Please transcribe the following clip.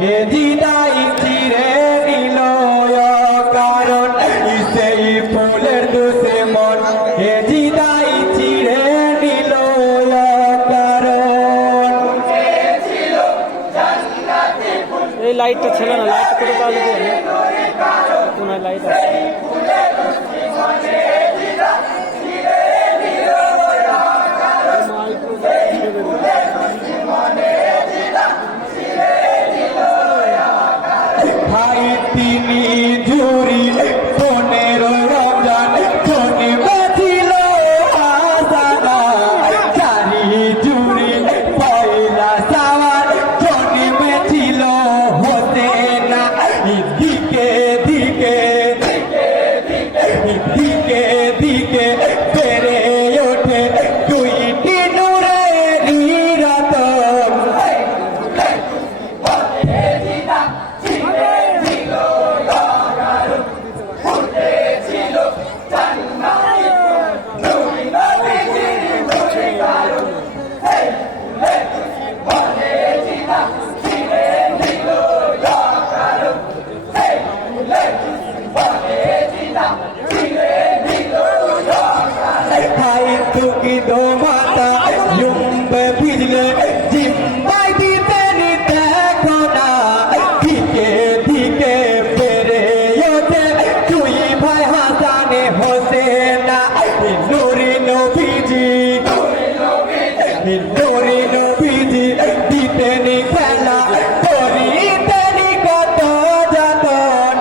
এ দিদাই চিরে নিল কারণ সেই ফুলের দুশ্মন এ দিদাই চিরে নিল কারণ। এই লাইটটা ছিল না, লাইট করে পাওয়া যাবে কোনায় লাইট আছে। ভাই তিনি ঝুরি 15 রমজান ধনী বাঁধিল হাসানা চারি ঝুরি পয়লা সাওয়ার ধনী বেছিল হোসেনা। দিকে দিকে দিকে দিকে বেড়ে ওঠে দুইটি নূরের রতন। ভাই তুকি দো মাতা ইউম্বে ভিজলে জিম্বাই দিতে নিতে কোনা দিকে দিকে বেড়ে ওঠে তুই ভাই হাসানে হোসেনা। নুরি নবীজি নুরি নবীজি দিতেনি খেলা করিতেনি কত যতন।